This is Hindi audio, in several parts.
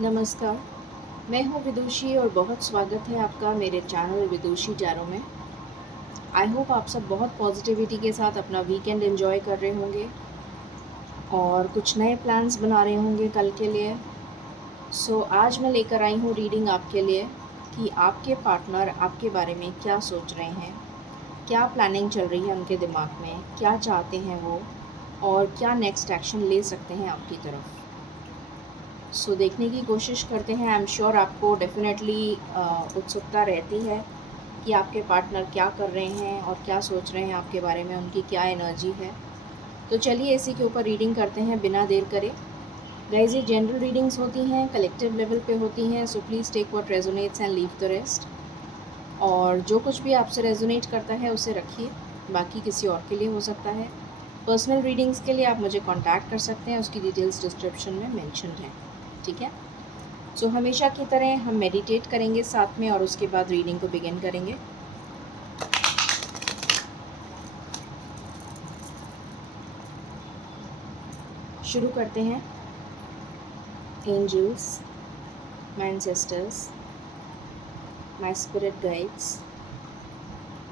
नमस्कार, मैं हूँ विदुषी और बहुत स्वागत है आपका मेरे चैनल विदुषी टैरो में। आई होप आप सब बहुत पॉजिटिविटी के साथ अपना वीकेंड एंजॉय कर रहे होंगे और कुछ नए प्लान्स बना रहे होंगे कल के लिए। आज मैं लेकर आई हूँ रीडिंग आपके लिए कि आपके पार्टनर आपके बारे में क्या सोच रहे हैं, क्या प्लानिंग चल रही है उनके दिमाग में, क्या चाहते हैं वो और क्या नेक्स्ट एक्शन ले सकते हैं आपकी तरफ। देखने की कोशिश करते हैं। आई एम श्योर आपको डेफिनेटली उत्सुकता रहती है कि आपके पार्टनर क्या कर रहे हैं और क्या सोच रहे हैं आपके बारे में, उनकी क्या एनर्जी है। तो चलिए इसी के ऊपर रीडिंग करते हैं बिना देर करे। गाइस, ये जनरल रीडिंग्स होती हैं, कलेक्टिव लेवल पे होती हैं, so please take what resonates and leave the rest. और जो कुछ भी आपसे रेजोनेट करता है उसे रखिए, बाकी किसी और के लिए हो सकता है। पर्सनल रीडिंग्स के लिए आप मुझे कॉन्टैक्ट कर सकते हैं, उसकी डिटेल्स डिस्क्रिप्शन में मेंशन हैं, ठीक है। हमेशा की तरह हम मेडिटेट करेंगे साथ में और उसके बाद रीडिंग को बिगिन करेंगे। शुरू करते हैं। Angels, my ancestors, my spirit guides,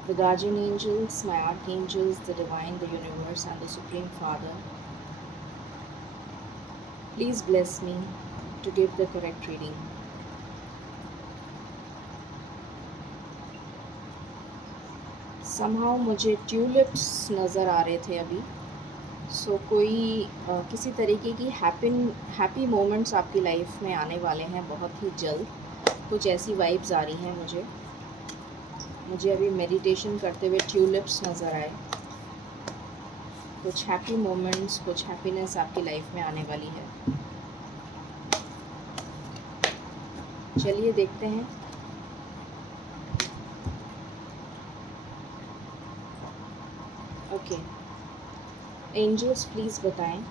the guardian angels, my archangels, the divine, the universe and the supreme father, please bless me to give the correct reading. Somehow मुझे ट्यूलिप्स नज़र आ रहे थे अभी। कोई किसी तरीके की हैप्पी मोमेंट्स आपकी लाइफ में आने वाले हैं बहुत ही जल्द। कुछ ऐसी वाइब्स आ रही हैं मुझे अभी मेडिटेशन करते हुए ट्यूलिप्स नज़र आए। कुछ हैप्पी मोमेंट्स, कुछ हैप्पीनेस आपकी लाइफ में आने वाली है। चलिए देखते हैं। ओके, एंजल्स प्लीज़ बताएं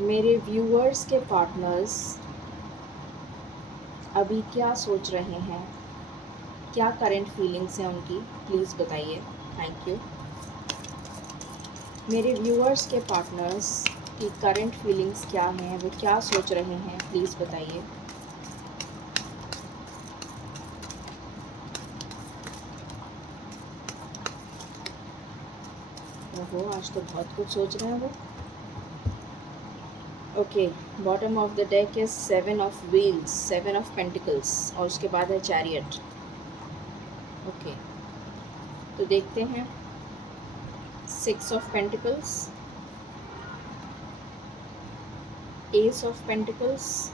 मेरे व्यूअर्स के पार्टनर्स अभी क्या सोच रहे हैं, क्या करंट फीलिंग्स हैं उनकी, प्लीज़ बताइए। Thank you. मेरे व्यूअर्स के पार्टनर्स की करंट फीलिंग्स क्या हैं, वो क्या सोच रहे हैं, प्लीज़ बताइए। ओहो, आज तो बहुत कुछ सोच रहे हैं वो। Okay, bottom of the deck is 7 of wheels, 7 of pentacles और उसके बाद है चैरियट। ओके, तो देखते हैं। 6 of pentacles, ace of pentacles,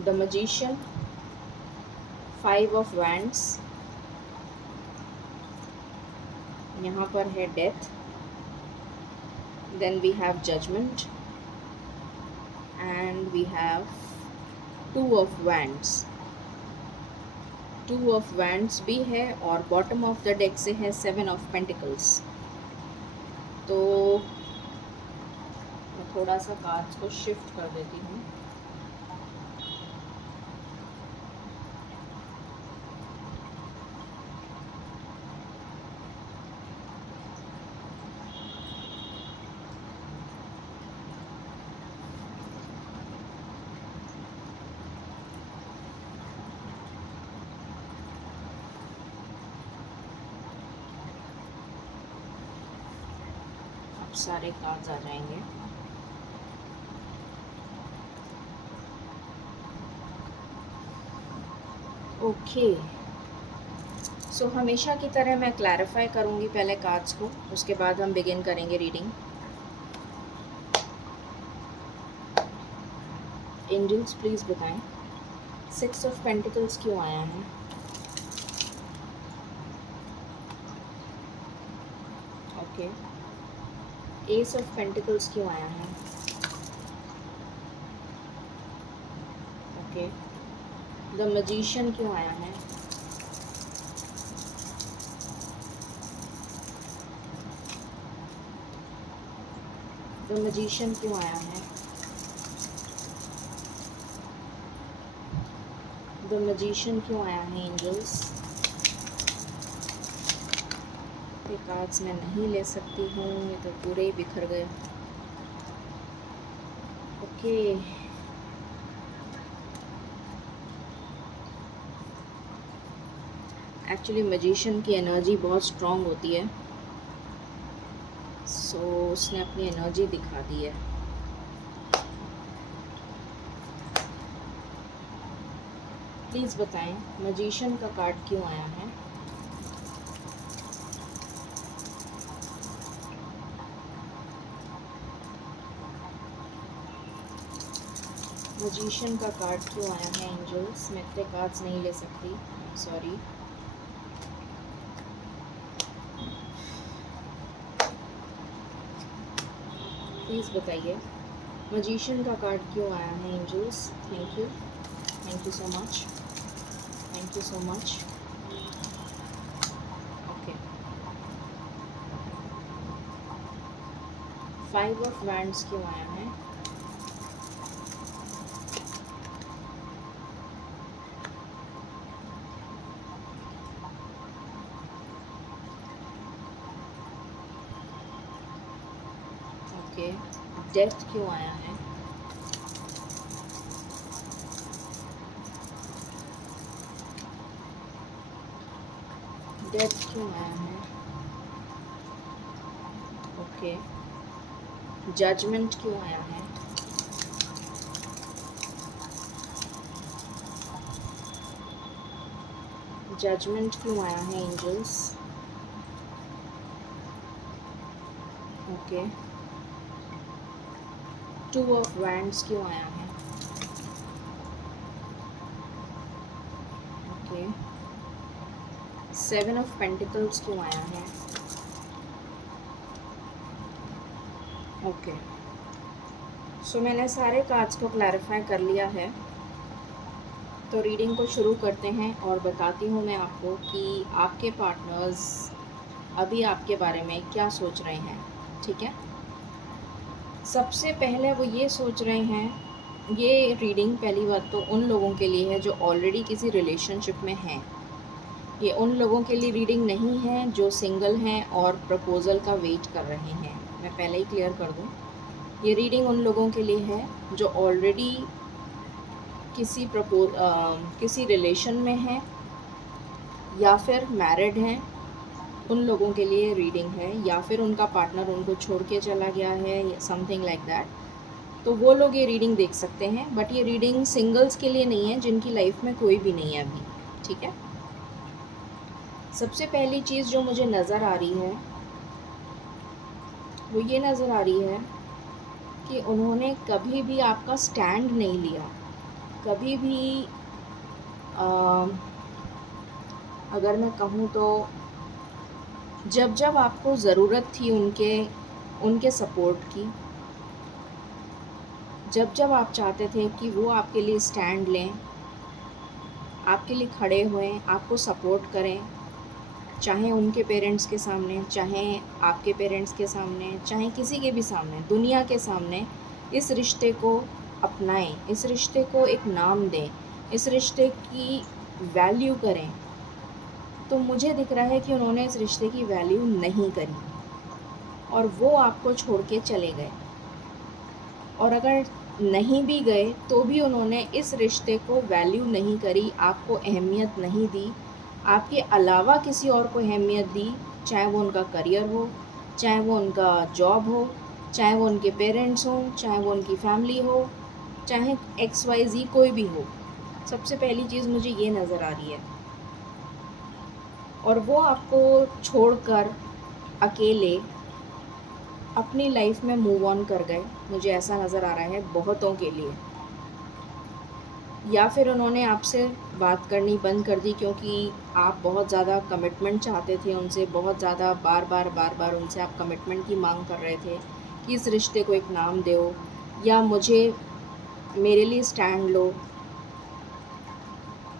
the magician, 5 of wands, यहाँ पर है death, then we have judgement and we have 2 of wands. 2 of wands भी है और बॉटम ऑफ द डेक से है 7 ऑफ पेंटिकल्स। तो मैं थोड़ा सा कार्ड्स को शिफ्ट कर देती हूँ। सारे कार्ड्स आ जाएंगे। ओके, हमेशा की तरह मैं क्लैरिफाई करूँगी पहले कार्ड्स को, उसके बाद हम बिगिन करेंगे रीडिंग। एंजल्स प्लीज़ बताएं 6 ऑफ पेंटिकल्स क्यों आया है। ओके, एस ऑफ पेंटिकल्स क्यों आया है। ओके, द मैजिशियन क्यों आया है। द मैजिशियन क्यों आया है। द मैजिशियन क्यों आया है एंजल्स। ये कार्ड्स मैं नहीं ले सकती हूँ, ये तो पूरे ही बिखर गए। ओके, एक्चुअली मैजिशियन की एनर्जी बहुत स्ट्रॉन्ग होती है, सो उसने अपनी एनर्जी दिखा दी है। प्लीज़ बताएं मैजिशियन का कार्ड क्यों आया है। मैजिशियन का कार्ड क्यों आया है एंजल्स। मैं इतने कार्ड्स नहीं ले सकती, सॉरी। प्लीज़ बताइए मैजिशियन का कार्ड क्यों आया है angels. Thank you so much, thank you so much. Okay, 5 of wands क्यों आया है। ओके, डेथ क्यों आया है। डेथ क्यों आया है। ओके, जजमेंट क्यों आया है। जजमेंट क्यों आया है एंजल्स। ओके, 2 ऑफ वैंड्स क्यों आया है। ओके, 7 ऑफ पेंटिकल्स क्यों आया है। ओके, सो मैंने सारे कार्ड्स को क्लैरिफाई कर लिया है, तो रीडिंग को शुरू करते हैं और बताती हूँ मैं आपको कि आपके पार्टनर्स अभी आपके बारे में क्या सोच रहे हैं। ठीक है, सबसे पहले वो ये सोच रहे हैं, ये रीडिंग पहली बात तो उन लोगों के लिए है जो ऑलरेडी किसी रिलेशनशिप में हैं। ये उन लोगों के लिए रीडिंग नहीं है जो सिंगल हैं और प्रपोज़ल का वेट कर रहे हैं। मैं पहले ही क्लियर कर दूँ, ये रीडिंग उन लोगों के लिए है जो ऑलरेडी किसी रिलेशन में हैं या फिर मैरिड हैं। उन लोगों के लिए रीडिंग है, या फिर उनका पार्टनर उनको छोड़ के चला गया है, समथिंग लाइक दैट, तो वो लोग ये रीडिंग देख सकते हैं। बट ये रीडिंग सिंगल्स के लिए नहीं है जिनकी लाइफ में कोई भी नहीं है अभी। ठीक है, सबसे पहली चीज़ जो मुझे नज़र आ रही है वो ये नज़र आ रही है कि उन्होंने कभी भी आपका स्टैंड नहीं लिया। कभी भी अगर मैं कहूँ तो जब जब आपको ज़रूरत थी उनके सपोर्ट की, जब जब आप चाहते थे कि वो आपके लिए स्टैंड लें, आपके लिए खड़े हुए, आपको सपोर्ट करें, चाहे उनके पेरेंट्स के सामने, चाहे आपके पेरेंट्स के सामने, चाहे किसी के भी सामने, दुनिया के सामने, इस रिश्ते को अपनाएं, इस रिश्ते को एक नाम दें, इस रिश्ते की वैल्यू करें। तो मुझे दिख रहा है कि उन्होंने इस रिश्ते की वैल्यू नहीं करी और वो आपको छोड़ के चले गए। और अगर नहीं भी गए तो भी उन्होंने इस रिश्ते को वैल्यू नहीं करी, आपको अहमियत नहीं दी, आपके अलावा किसी और को अहमियत दी, चाहे वो उनका करियर हो, चाहे वो उनका जॉब हो, चाहे वो उनके पेरेंट्स हों, चाहे वो उनकी फैमिली हो, चाहे XYZ कोई भी हो। सबसे पहली चीज़ मुझे ये नज़र आ रही है। और वो आपको छोड़कर अकेले अपनी लाइफ में मूव ऑन कर गए, मुझे ऐसा नज़र आ रहा है बहुतों के लिए। या फिर उन्होंने आपसे बात करनी बंद कर दी क्योंकि आप बहुत ज़्यादा कमिटमेंट चाहते थे उनसे, बहुत ज़्यादा बार बार उनसे आप कमिटमेंट की मांग कर रहे थे कि इस रिश्ते को एक नाम दो या मेरे लिए स्टैंड लो।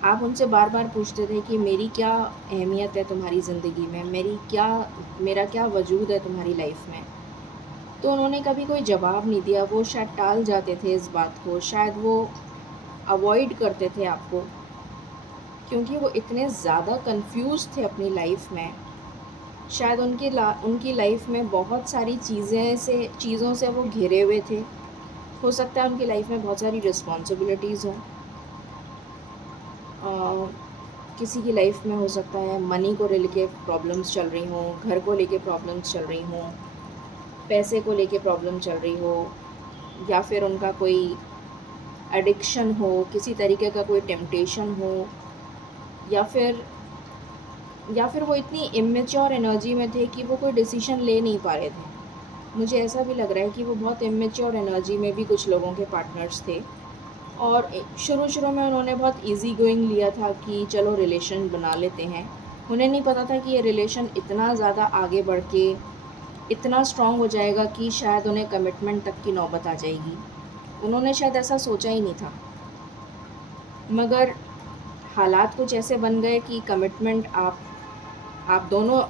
आप उनसे बार बार पूछते थे कि मेरी क्या अहमियत है तुम्हारी ज़िंदगी में, मेरा क्या वजूद है तुम्हारी लाइफ में। तो उन्होंने कभी कोई जवाब नहीं दिया, वो शायद टाल जाते थे इस बात को, शायद वो अवॉइड करते थे आपको, क्योंकि वो इतने ज़्यादा कंफ्यूज थे अपनी लाइफ में शायद उनकी लाइफ में बहुत सारी चीज़ों से वो घिरे हुए थे। हो सकता है उनकी लाइफ में बहुत सारी रिस्पॉन्सिबिलिटीज़ हों। किसी की लाइफ में हो सकता है मनी को लेके प्रॉब्लम्स चल रही हों, घर को लेके प्रॉब्लम्स चल रही हों, पैसे को लेके प्रॉब्लम चल रही हो, या फिर उनका कोई एडिक्शन हो, किसी तरीके का कोई टेम्पटेशन हो, या फिर वो इतनी इमेच्योर एनर्जी में थे कि वो कोई डिसीजन ले नहीं पा रहे थे। मुझे ऐसा भी लग रहा है कि वो बहुत इमेच्योर एनर्जी में भी कुछ लोगों के पार्टनर्स थे, और शुरू में उन्होंने बहुत इजी गोइंग लिया था कि चलो रिलेशन बना लेते हैं। उन्हें नहीं पता था कि ये रिलेशन इतना ज़्यादा आगे बढ़ के इतना स्ट्रॉन्ग हो जाएगा कि शायद उन्हें कमिटमेंट तक की नौबत आ जाएगी। उन्होंने शायद ऐसा सोचा ही नहीं था, मगर हालात कुछ ऐसे बन गए कि कमिटमेंट आप दोनों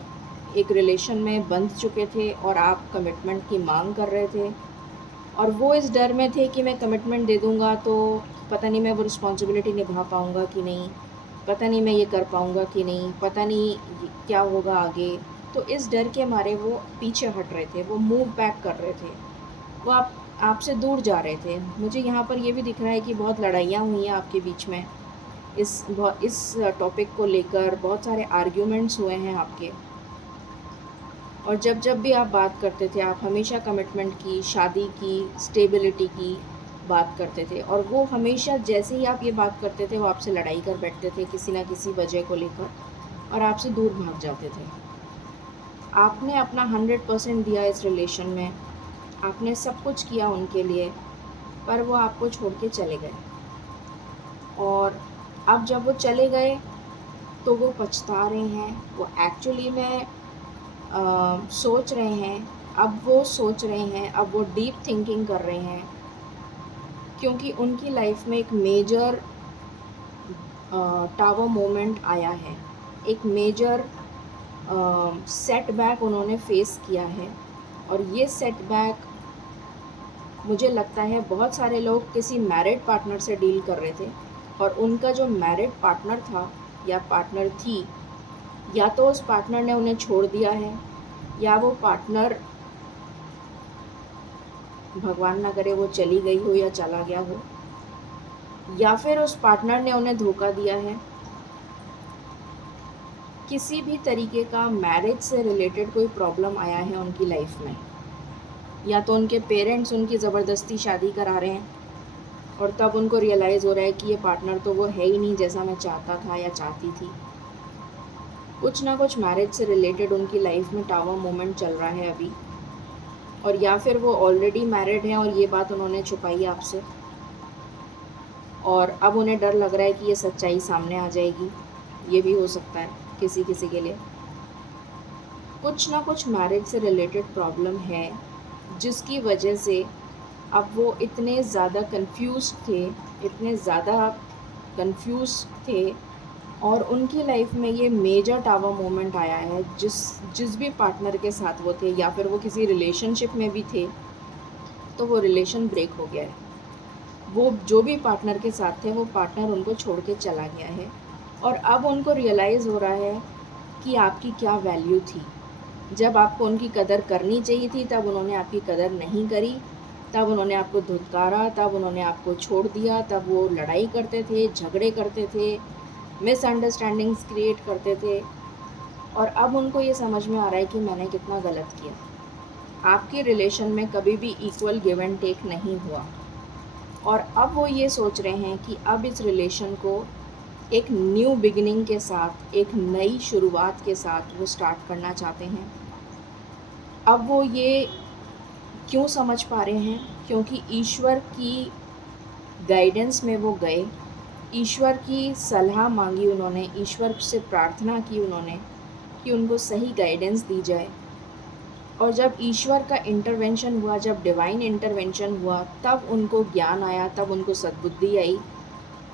एक रिलेशन में बंध चुके थे और आप कमिटमेंट की मांग कर रहे थे, और वो इस डर में थे कि मैं कमिटमेंट दे दूँगा तो पता नहीं मैं वो रिस्पॉन्सिबिलिटी निभा पाऊँगा कि नहीं, पता नहीं मैं ये कर पाऊँगा कि नहीं, पता नहीं क्या होगा आगे। तो इस डर के मारे वो पीछे हट रहे थे, वो मूव बैक कर रहे थे, वो आपसे दूर जा रहे थे। मुझे यहाँ पर ये भी दिख रहा है कि बहुत लड़ाइयाँ हुई हैं आपके बीच में, इस टॉपिक को लेकर बहुत सारे आर्ग्यूमेंट्स हुए हैं आपके। और जब भी आप बात करते थे, आप हमेशा कमिटमेंट की, शादी की, स्टेबिलिटी की बात करते थे, और वो हमेशा जैसे ही आप ये बात करते थे वो आपसे लड़ाई कर बैठते थे किसी ना किसी वजह को लेकर, और आपसे दूर भाग जाते थे। आपने अपना 100% दिया इस रिलेशन में, आपने सब कुछ किया उनके लिए, पर वो आपको छोड़ के चले गए। और अब जब वो चले गए तो वो पछता रहे हैं, वो एक्चुअली में सोच रहे हैं, अब वो सोच रहे हैं, अब वो डीप थिंकिंग कर रहे हैं, क्योंकि उनकी लाइफ में एक मेजर टावर मोमेंट आया है, एक मेजर सेटबैक उन्होंने फेस किया है। और ये सेटबैक मुझे लगता है बहुत सारे लोग किसी मैरिड पार्टनर से डील कर रहे थे, और उनका जो मैरिड पार्टनर था या पार्टनर थी, या तो उस पार्टनर ने उन्हें छोड़ दिया है, या वो पार्टनर भगवान ना करे वो चली गई हो या चला गया हो, या फिर उस पार्टनर ने उन्हें धोखा दिया है। किसी भी तरीके का मैरिज से रिलेटेड कोई प्रॉब्लम आया है उनकी लाइफ में, या तो उनके पेरेंट्स उनकी ज़बरदस्ती शादी करा रहे हैं, और तब उनको रियलाइज़ हो रहा है कि ये पार्टनर तो वो है ही नहीं जैसा मैं चाहता था या चाहती थी। कुछ ना कुछ मैरिज से रिलेटेड उनकी लाइफ में टावर मोमेंट चल रहा है अभी, और या फिर वो ऑलरेडी मैरिड हैं और ये बात उन्होंने छुपाई है आपसे, और अब उन्हें डर लग रहा है कि ये सच्चाई सामने आ जाएगी। ये भी हो सकता है किसी किसी के लिए। कुछ ना कुछ मैरिज से रिलेटेड प्रॉब्लम है, जिसकी वजह से अब वो इतने ज़्यादा कंफ्यूज थे, और उनकी लाइफ में ये मेजर टावर मोमेंट आया है, जिस भी पार्टनर के साथ वो थे, या फिर वो किसी रिलेशनशिप में भी थे, तो वो रिलेशन ब्रेक हो गया है। वो जो भी पार्टनर के साथ थे वो पार्टनर उनको छोड़ के चला गया है, और अब उनको रियलाइज़ हो रहा है कि आपकी क्या वैल्यू थी। जब आपको उनकी कदर करनी चाहिए थी तब उन्होंने आपकी कदर नहीं करी, तब उन्होंने आपको धुतकारा, तब उन्होंने आपको छोड़ दिया, तब वो लड़ाई करते थे, झगड़े करते थे, मिसअंडरस्टैंडिंग्स क्रिएट करते थे, और अब उनको ये समझ में आ रहा है कि मैंने कितना गलत किया। आपके रिलेशन में कभी भी इक्वल गिव एंड टेक नहीं हुआ, और अब वो ये सोच रहे हैं कि अब इस रिलेशन को एक न्यू बिगिनिंग के साथ, एक नई शुरुआत के साथ वो स्टार्ट करना चाहते हैं। अब वो ये क्यों समझ पा रहे हैं? क्योंकि ईश्वर की गाइडेंस में वो गए, ईश्वर की सलाह मांगी उन्होंने, ईश्वर से प्रार्थना की उन्होंने कि उनको सही गाइडेंस दी जाए। और जब ईश्वर का इंटरवेंशन हुआ, जब डिवाइन इंटरवेंशन हुआ, तब उनको ज्ञान आया, तब उनको सद्बुद्धि आई,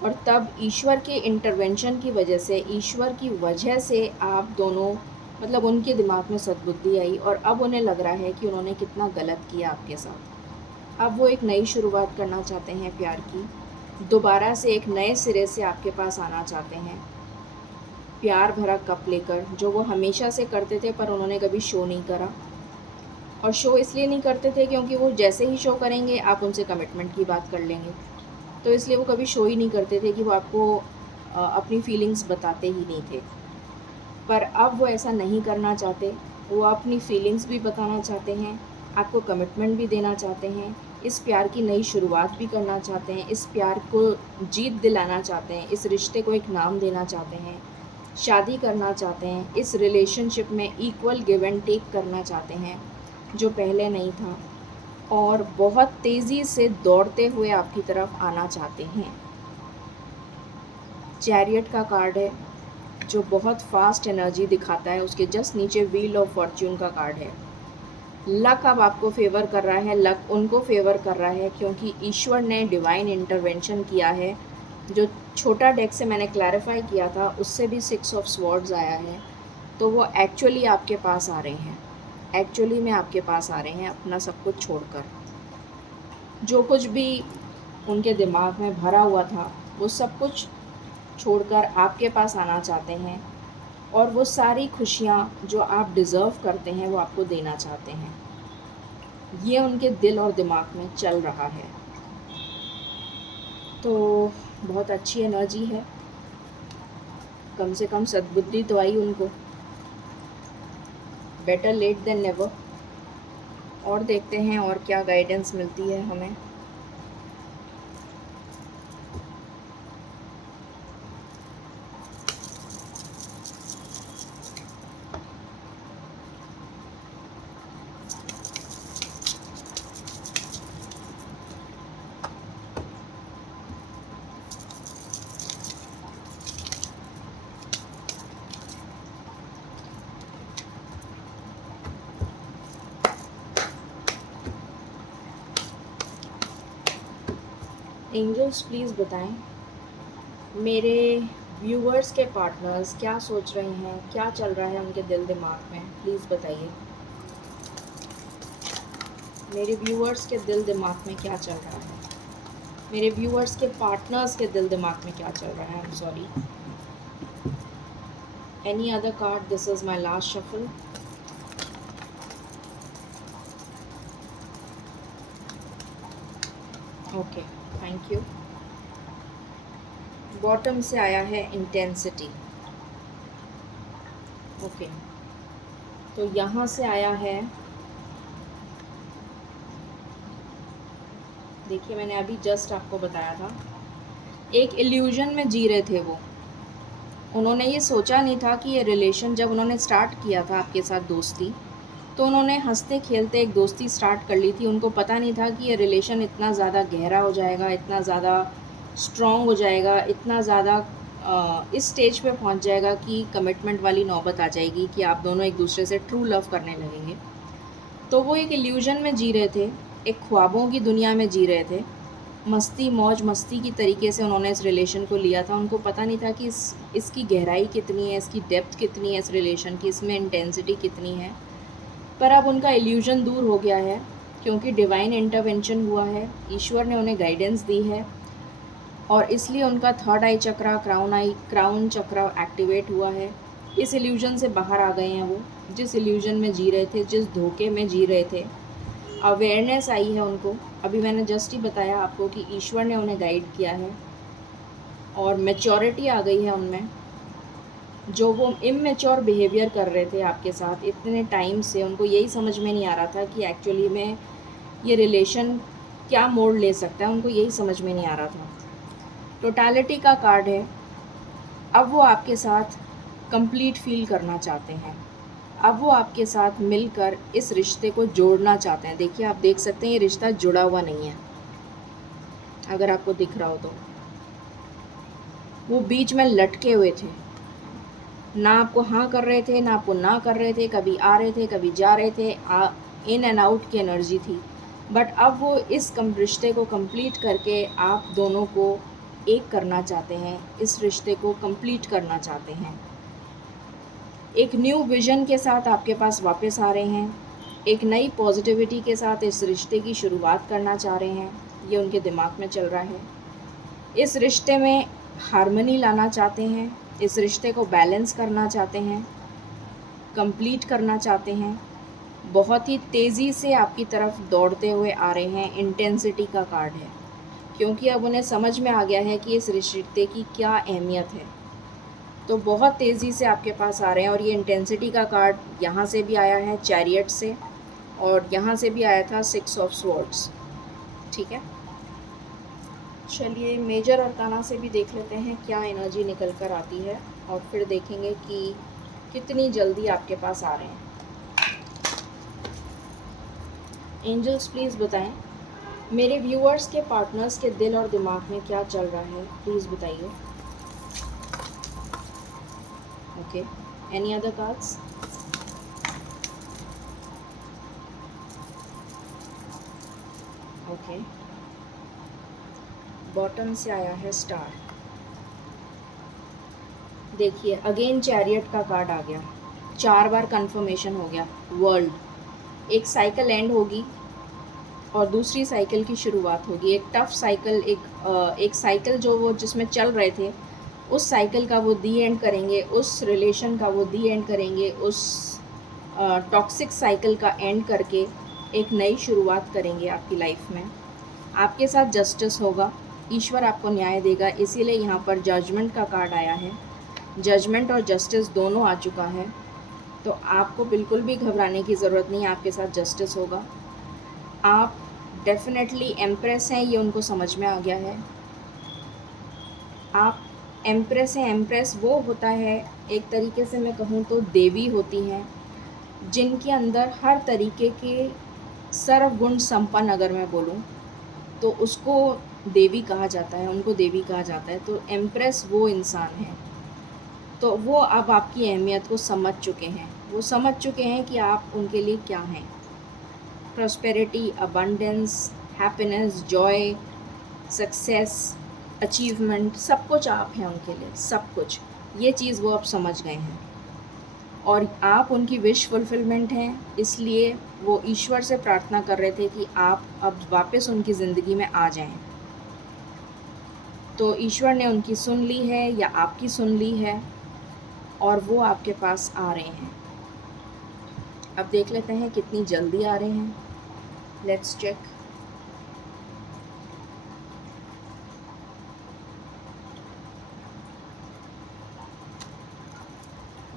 और तब ईश्वर के इंटरवेंशन की वजह से, ईश्वर की वजह से आप दोनों, मतलब उनके दिमाग में सद्बुद्धि आई, और अब उन्हें लग रहा है कि उन्होंने कितना गलत किया आपके साथ। अब वो एक नई शुरुआत करना चाहते हैं प्यार की, दोबारा से एक नए सिरे से आपके पास आना चाहते हैं, प्यार भरा कप लेकर, जो वो हमेशा से करते थे पर उन्होंने कभी शो नहीं करा। और शो इसलिए नहीं करते थे क्योंकि वो जैसे ही शो करेंगे आप उनसे कमिटमेंट की बात कर लेंगे, तो इसलिए वो कभी शो ही नहीं करते थे कि वो आपको अपनी फीलिंग्स बताते ही नहीं थे। पर अब वो ऐसा नहीं करना चाहते, वो अपनी फीलिंग्स भी बताना चाहते हैं, आपको कमिटमेंट भी देना चाहते हैं, इस प्यार की नई शुरुआत भी करना चाहते हैं, इस प्यार को जीत दिलाना चाहते हैं, इस रिश्ते को एक नाम देना चाहते हैं, शादी करना चाहते हैं, इस रिलेशनशिप में इक्वल गिव एंड टेक करना चाहते हैं जो पहले नहीं था, और बहुत तेज़ी से दौड़ते हुए आपकी तरफ आना चाहते हैं। चैरियट का कार्ड है जो बहुत फास्ट एनर्जी दिखाता है, उसके जस्ट नीचे व्हील ऑफ फॉर्च्यून का कार्ड है। लक अब आपको फेवर कर रहा है, लक उनको फेवर कर रहा है क्योंकि ईश्वर ने डिवाइन इंटरवेंशन किया है। जो छोटा डेक से मैंने क्लैरिफाई किया था उससे भी 6 ऑफ स्वॉर्ड्स आया है, तो वो एक्चुअली आपके पास आ रहे हैं, एक्चुअली में आपके पास आ रहे हैं अपना सब कुछ छोड़कर। जो कुछ भी उनके दिमाग में भरा हुआ था वो सब कुछ छोड़कर आपके पास आना चाहते हैं, और वो सारी खुशियाँ जो आप डिज़र्व करते हैं वो आपको देना चाहते हैं। ये उनके दिल और दिमाग में चल रहा है, तो बहुत अच्छी एनर्जी है। कम से कम सद्बुद्धि तो आई उनको, बेटर लेट देन नेवर। और देखते हैं और क्या गाइडेंस मिलती है हमें। एंजल्स प्लीज़ बताएं मेरे व्यूवर्स के पार्टनर्स क्या सोच रहे हैं, क्या चल रहा है उनके दिल दिमाग में, प्लीज़ बताइए। मेरे व्यूवर्स के दिल दिमाग में क्या चल रहा है, मेरे व्यूवर्स के पार्टनर्स के दिल दिमाग में क्या चल रहा है। I am sorry, any other card, this is my last shuffle. Okay, thank you. Bottom से आया है इंटेंसिटी। ओके, तो यहाँ से आया है, देखिए मैंने अभी जस्ट आपको बताया था, एक इल्यूजन में जी रहे थे वो। उन्होंने ये सोचा नहीं था कि ये रिलेशन, जब उन्होंने स्टार्ट किया था आपके साथ दोस्ती, तो उन्होंने हंसते खेलते एक दोस्ती स्टार्ट कर ली थी। उनको पता नहीं था कि ये रिलेशन इतना ज़्यादा गहरा हो जाएगा, इतना ज़्यादा स्ट्रॉन्ग हो जाएगा, इतना ज़्यादा इस स्टेज पे पहुंच जाएगा कि कमिटमेंट वाली नौबत आ जाएगी कि आप दोनों एक दूसरे से ट्रू लव करने लगेंगे। तो वो एक इल्यूजन में जी रहे थे, एक ख्वाबों की दुनिया में जी रहे थे। मस्ती मौज मस्ती की तरीके से उन्होंने इस रिलेशन को लिया था। उनको पता नहीं था कि इसकी गहराई कितनी है, इसकी डेप्थ कितनी है इस रिलेशन की, इसमें इंटेंसिटी कितनी है। पर अब उनका इल्यूजन दूर हो गया है क्योंकि डिवाइन इंटरवेंशन हुआ है, ईश्वर ने उन्हें गाइडेंस दी है, और इसलिए उनका थर्ड आई चक्रा, क्राउन चक्रा एक्टिवेट हुआ है। इस इल्यूजन से बाहर आ गए हैं वो, जिस इल्यूजन में जी रहे थे, जिस धोखे में जी रहे थे। अवेयरनेस आई है उनको। अभी मैंने जस्ट ही बताया आपको कि ईश्वर ने उन्हें गाइड किया है, और मैच्योरिटी आ गई है उनमें। जो वो इमेच्योर बिहेवियर कर रहे थे आपके साथ इतने टाइम से, उनको यही समझ में नहीं आ रहा था कि एक्चुअली में ये रिलेशन क्या मोड़ ले सकता है, उनको यही समझ में नहीं आ रहा था। टोटलिटी का कार्ड है। अब वो आपके साथ कंप्लीट फील करना चाहते हैं, अब वो आपके साथ मिलकर इस रिश्ते को जोड़ना चाहते हैं। देखिए, आप देख सकते हैं ये रिश्ता जुड़ा हुआ नहीं है, अगर आपको दिख रहा हो तो। वो बीच में लटके हुए थे, ना आपको हाँ कर रहे थे ना आपको ना कर रहे थे, कभी आ रहे थे कभी जा रहे थे, इन एंड आउट की एनर्जी थी। बट अब वो इस रिश्ते को कंप्लीट करके आप दोनों को एक करना चाहते हैं, इस रिश्ते को कंप्लीट करना चाहते हैं। एक न्यू विज़न के साथ आपके पास वापस आ रहे हैं, एक नई पॉजिटिविटी के साथ इस रिश्ते की शुरुआत करना चाह रहे हैं। ये उनके दिमाग में चल रहा है। इस रिश्ते में हार्मनी लाना चाहते हैं, इस रिश्ते को बैलेंस करना चाहते हैं, कंप्लीट करना चाहते हैं, बहुत ही तेज़ी से आपकी तरफ दौड़ते हुए आ रहे हैं। इंटेंसिटी का कार्ड है, क्योंकि अब उन्हें समझ में आ गया है कि इस रिश्ते की क्या अहमियत है। तो बहुत तेज़ी से आपके पास आ रहे हैं। और ये इंटेंसिटी का कार्ड यहाँ से भी आया है चैरियट से, और यहाँ से भी आया था 6 ऑफ स्वॉर्ड्स। ठीक है, चलिए मेजर अरकाना से भी देख लेते हैं क्या एनर्जी निकल कर आती है, और फिर देखेंगे कि कितनी जल्दी आपके पास आ रहे हैं। एंजल्स प्लीज़ बताएं मेरे व्यूअर्स के पार्टनर्स के दिल और दिमाग में क्या चल रहा है, प्लीज़ बताइए। Okay, any other cards? Okay, bottom से आया है स्टार। देखिए अगेन चैरियट का कार्ड आ गया, 4 बार कंफर्मेशन हो गया। वर्ल्ड, एक साइकिल एंड होगी और दूसरी साइकिल की शुरुआत होगी। एक टफ साइकिल, एक साइकिल जो वो जिसमें चल रहे थे, उस साइकिल का वो दी एंड करेंगे, उस रिलेशन का वो दी एंड करेंगे, उस टॉक्सिक साइकिल का एंड करके एक नई शुरुआत करेंगे आपकी लाइफ में। आपके साथ जस्टिस होगा, ईश्वर आपको न्याय देगा, इसीलिए यहाँ पर जजमेंट का कार्ड आया है। जजमेंट और जस्टिस दोनों आ चुका है, तो आपको बिल्कुल भी घबराने की ज़रूरत नहीं है, आपके साथ जस्टिस होगा। आप डेफिनेटली एम्प्रेस हैं, ये उनको समझ में आ गया है। आप एम्प्रेस हैं। एम्प्रेस वो होता है, एक तरीके से मैं कहूँ तो देवी होती हैं, जिनके अंदर हर तरीके के सर्वगुण संपन्न, अगर मैं बोलूँ तो उसको देवी कहा जाता है, उनको देवी कहा जाता है। तो एम्प्रेस वो इंसान है, तो वो अब आपकी अहमियत को समझ चुके हैं। वो समझ चुके हैं कि आप उनके लिए क्या हैं। Prosperity, abundance, happiness, Joy, success, achievement, सब कुछ आप हैं उनके लिए, सब कुछ। ये चीज़ वो अब समझ गए हैं, और आप उनकी विश फुलफिलमेंट हैं। इसलिए वो ईश्वर से प्रार्थना कर रहे थे कि आप अब वापस उनकी ज़िंदगी में आ जाएं। तो ईश्वर ने उनकी सुन ली है, या आपकी सुन ली है, और वो आपके पास आ रहे हैं। अब देख लेते हैं कितनी जल्दी आ रहे हैं। Let's check.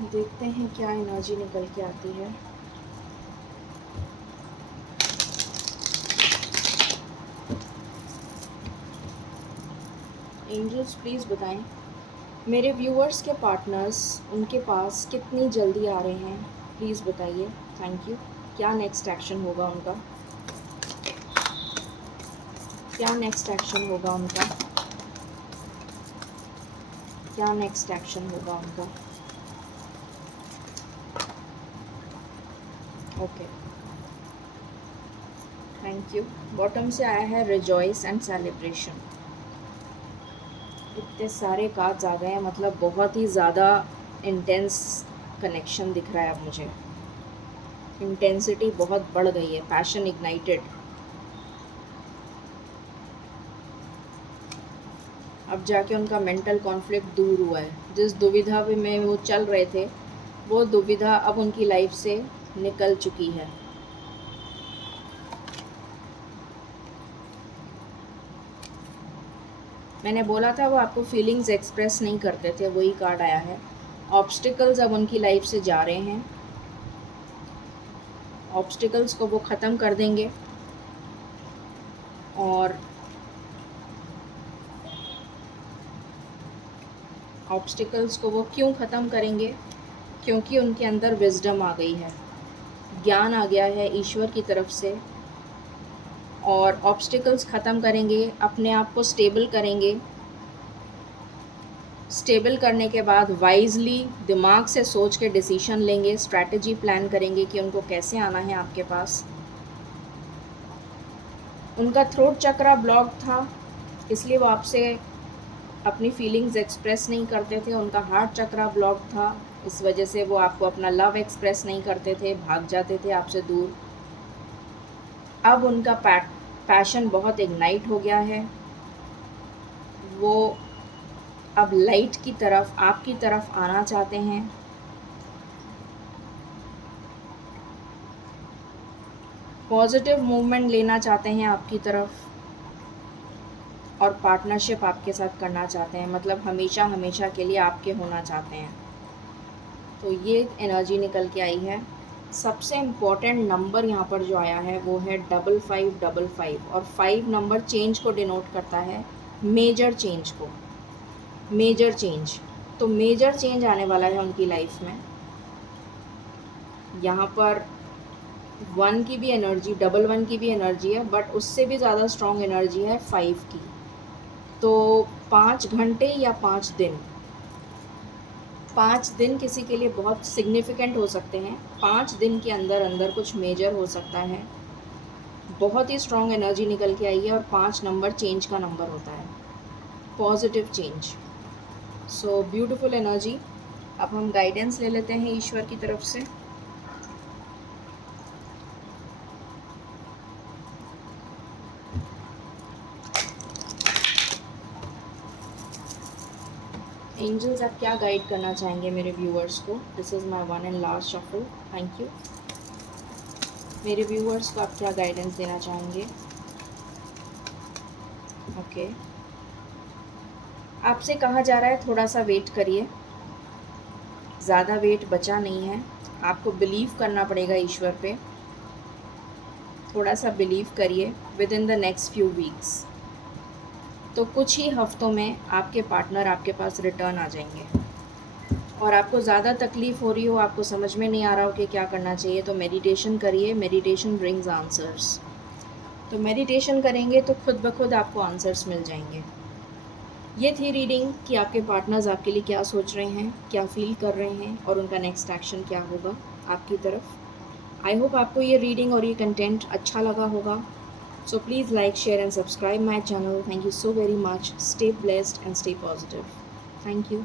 देखते हैं क्या एनर्जी निकल के आती है। एंजल्स प्लीज़ बताएं मेरे व्यूअर्स के पार्टनर्स, उनके पास कितनी जल्दी आ रहे हैं, प्लीज़ बताइए। Thank you. क्या नेक्स्ट एक्शन होगा उनका, क्या नेक्स्ट एक्शन होगा उनका, क्या नेक्स्ट एक्शन होगा उनका। Okay, thank you. बॉटम से आया है रिजॉइस एंड सेलिब्रेशन। इतने सारे कार्ड्स आ गए हैं, मतलब बहुत ही ज़्यादा इंटेंस कनेक्शन दिख रहा है अब मुझे। इंटेंसिटी बहुत बढ़ गई है, पैशन इग्नाइटेड। अब जाके उनका मेंटल कॉन्फ्लिक्ट दूर हुआ है। जिस दुविधा में वो चल रहे थे, वो दुविधा अब उनकी लाइफ से निकल चुकी है। मैंने बोला था वो आपको फीलिंग्स एक्सप्रेस नहीं करते थे, वही कार्ड आया है। ऑब्स्टिकल्स अब उनकी लाइफ से जा रहे हैं, ऑब्स्टिकल्स को वो ख़त्म कर देंगे। और ऑब्स्टिकल्स को वो क्यों ख़त्म करेंगे, क्योंकि उनके अंदर विजडम आ गई है, ज्ञान आ गया है ईश्वर की तरफ से। और ऑब्स्टिकल्स ख़त्म करेंगे, अपने आप को स्टेबल करेंगे। स्टेबल करने के बाद वाइजली दिमाग से सोच के डिसीजन लेंगे, स्ट्रैटेजी प्लान करेंगे कि उनको कैसे आना है आपके पास। उनका थ्रोट चक्रा ब्लॉक था, इसलिए वो आपसे अपनी फीलिंग्स एक्सप्रेस नहीं करते थे। उनका हार्ट चक्रा ब्लॉक था, इस वजह से वो आपको अपना लव एक्सप्रेस नहीं करते थे, भाग जाते थे आपसे दूर। अब उनका पैशन बहुत इग्नाइट हो गया है। वो अब लाइट की तरफ, आपकी तरफ आना चाहते हैं। पॉजिटिव मूवमेंट लेना चाहते हैं आपकी तरफ, और पार्टनरशिप आपके साथ करना चाहते हैं, मतलब हमेशा हमेशा के लिए आपके होना चाहते हैं। तो ये एनर्जी निकल के आई है। सबसे इम्पॉर्टेंट नंबर यहाँ पर जो आया है वो है 5555, और 5 नंबर चेंज को डिनोट करता है, मेजर चेंज को, मेजर चेंज। तो मेजर चेंज आने वाला है उनकी लाइफ में। यहाँ पर 1 की भी एनर्जी, 11 की भी एनर्जी है, बट उससे भी ज़्यादा स्ट्रॉन्ग एनर्जी है 5 की। तो 5 घंटे या 5 दिन, 5 दिन किसी के लिए बहुत सिग्निफिकेंट हो सकते हैं। 5 दिन के अंदर अंदर कुछ मेजर हो सकता है। बहुत ही स्ट्रॉन्ग एनर्जी निकल के आई है, और 5 नंबर चेंज का नंबर होता है, positive change. So beautiful energy. अब हम गाइडेंस ले लेते हैं ईश्वर की तरफ से। एंजल्स, आप क्या गाइड करना चाहेंगे मेरे व्यूअर्स को? This is my one and last shuffle. Thank you. मेरे व्यूअर्स को आप क्या गाइडेंस देना चाहेंगे? ओके, आपसे कहा जा रहा है थोड़ा सा वेट करिए, ज़्यादा वेट बचा नहीं है। आपको बिलीव करना पड़ेगा ईश्वर पे, थोड़ा सा बिलीव करिए। With in the next few weeks, तो कुछ ही हफ्तों में आपके पार्टनर आपके पास रिटर्न आ जाएंगे। और आपको ज़्यादा तकलीफ़ हो रही हो, आपको समझ में नहीं आ रहा हो कि क्या करना चाहिए, तो मेडिटेशन करिए। Meditation brings answers. तो मेडिटेशन करेंगे तो खुद ब खुद आपको आंसर्स मिल जाएंगे। ये थी रीडिंग कि आपके पार्टनर्स आपके लिए क्या सोच रहे हैं, क्या फ़ील कर रहे हैं, और उनका नेक्स्ट एक्शन क्या होगा आपकी तरफ। आई होप आपको ये रीडिंग और ये कंटेंट अच्छा लगा होगा। So please like, share and subscribe my channel. Thank you so very much. Stay blessed and stay positive. Thank you.